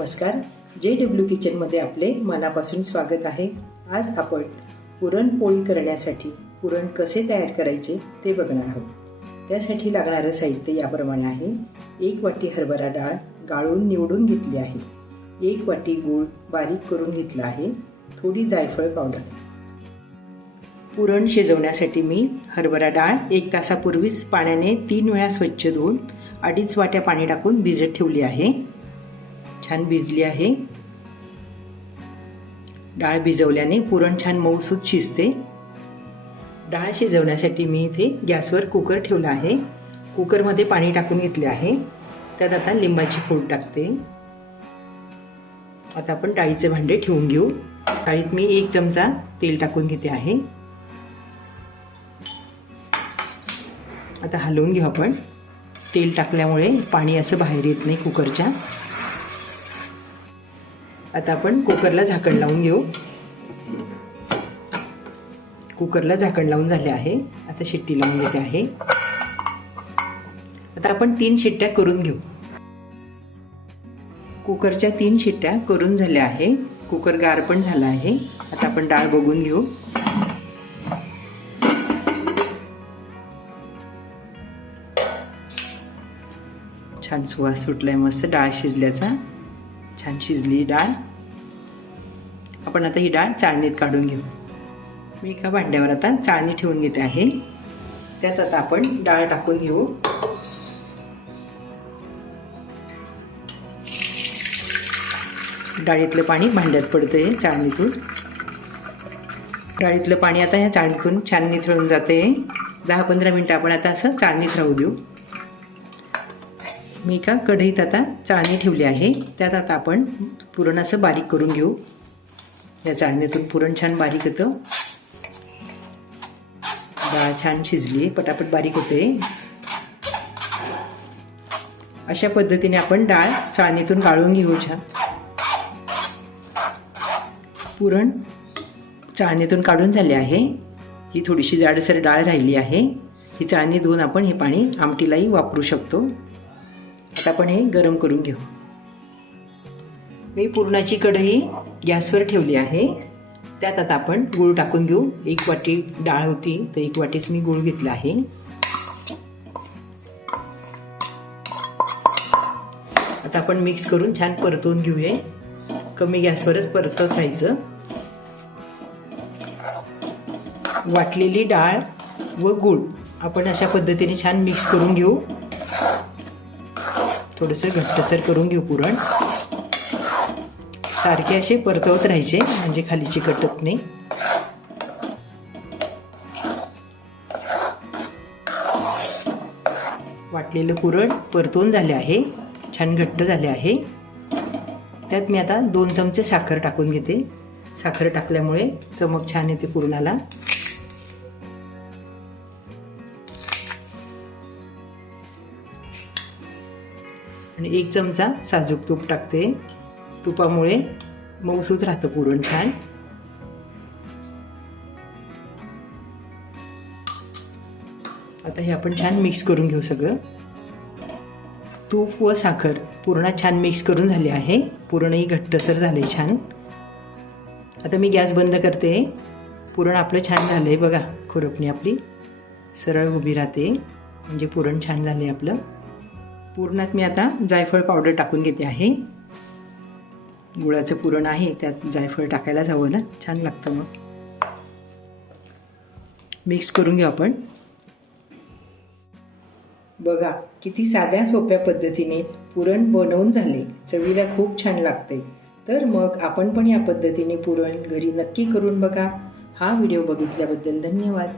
नमस्कार, JW किचनमध्ये आपले मनापासून स्वागत आहे। आज आपण पुरणपोळी करण्यासाठी पुरण कसे तयार करायचे ते बघणार आहोत। त्यासाठी लागणारे साहित्य याप्रमाणे आहे। 1 वाटी हरभरा डाळ गाळून निवडून घेतली आहे, 1 वाटी गूळ बारीक करून घेतला आहे, थोडी जायफळ पावडर। पुरण शिजवण्यासाठी मी हरभरा डाळ 1 तासापूर्वीच पाण्याने 3 वेळा स्वच्छ धुवून 2.5 वाट्या पाणी टाकून भिजत ठेवली आहे। छान भिजली आहे। डाळ भिजवल्याने पुरण छान मऊसूत शिजते। डाळ शिजवण्यासाठी मी इथे गॅसवर कुकर ठेवला आहे। कुकरमध्ये पाणी टाकून घेतले आहे। त्यात आता लिंबाची फोड टाकते। आता आपण डाळीचे भांडे ठेवून घेऊ। डाळीत मी 1 चमचा तेल टाकून घेते आहे। आता हलवून घेऊ आपण। तेल टाकल्यामुळे पाणी असं बाहेर येत नाही कुकरच्या। आता आपण कुकरला झाकण लावून घेऊ। कुकरला झाकण लावून झाले आहे। आता शिट्टी लावून घेते आहे। आता आपण 3 शिट्ट्या करून घेऊ। कुकरच्या 3 शिट्ट्या करून झाल्या आहे। कुकर गार पण झाला आहे। आता आपण डाळ बघून घेऊ। छान सुवास सुटलाय मस्त डाळ शिजल्याचा। छान शिजली डाळ। आपण आता ही डाळ चाळणीत काढून घेऊ। मी एका भांड्यावर आता चाळणी ठेवून घेते आहे। त्यात आता आपण डाळ टाकून घेऊ। डाळीतलं पाणी भांड्यात पडतंय चाळणीतून। डाळीतलं पाणी आता ह्या चाळणीतून छान निथळून जाते। 10-15 मिनिटं आपण आता असं चाळणीत राहू देऊ। मी एका कढईत आता चाळणी ठेवली आहे। त्यात आता आपण पुरण असं बारीक करून घेऊ। या चाळणीतून पुरण छान बारीक होतं। डाळ छान शिजली, पटापट बारीक होते। अशा पद्धतीने आपण डाळ चाळणीतून गाळून घेऊ छान। पुरण चाळणीतून काढून झाले आहे। ही थोडीशी जाडसर डाळ राहिली आहे। ही चाळणी धुवून आपण हे पाणी आमटीलाही वापरू शकतो। आता आपण हे गरम करून घेऊ। मी पुरणाची कढई गॅसवर ठेवली आहे। त्यात आता आपण गूळ टाकून घेऊ। 1 वाटी डाळ होती तर 1 वाटीच मी गूळ घेतला आहे। आता आपण मिक्स करून छान परतवून घेऊया। कमी गॅसवरच परतवत राहायचं। वाटलेली डाळ व गूळ आपण अशा पद्धतीने छान मिक्स करून घेऊ। थोडंसं घट्टसर करून घेऊ पुरण। सारखे असे परतवत राहायचे म्हणजे खाली चिकटत नाही। वाटलेलं पुरण परतवून झाले आहे। छान घट्ट झाले आहे। त्यात मी आता 2 चमचे साखर टाकून घेते। साखर टाकल्यामुळे चमक छान येते पुरणाला। आणि 1 चमचा साजूक तूप टाकते। तुपामुळे मऊसूत राहतं पुरण छान। आता हे आपण छान मिक्स करून घेऊ सगळं। तूप व साखर पुरणात छान मिक्स करून झाले आहे। पुरणही घट्टसर झाले छान। आता मी गॅस बंद करते। पुरण आपलं छान झालंय बघा। खुरपणी आपली सरळ उभी राहते म्हणजे पुरण छान झाले आपलं। पुरणात मी आता जायफळ पावडर टाकून घेते आहे। गुळाचं पुरण आहे त्यात जायफळ टाकायलाच हवं ना, छान लागतं मग। मिक्स करून घेऊ आपण। बघा किती साध्या सोप्या पद्धतीने पुरण बनवून झाले। चवीला खूप छान लागते। तर मग आपण पण या पद्धतीने पुरण घरी नक्की करून बघा। हा व्हिडिओ बघितल्याबद्दल धन्यवाद।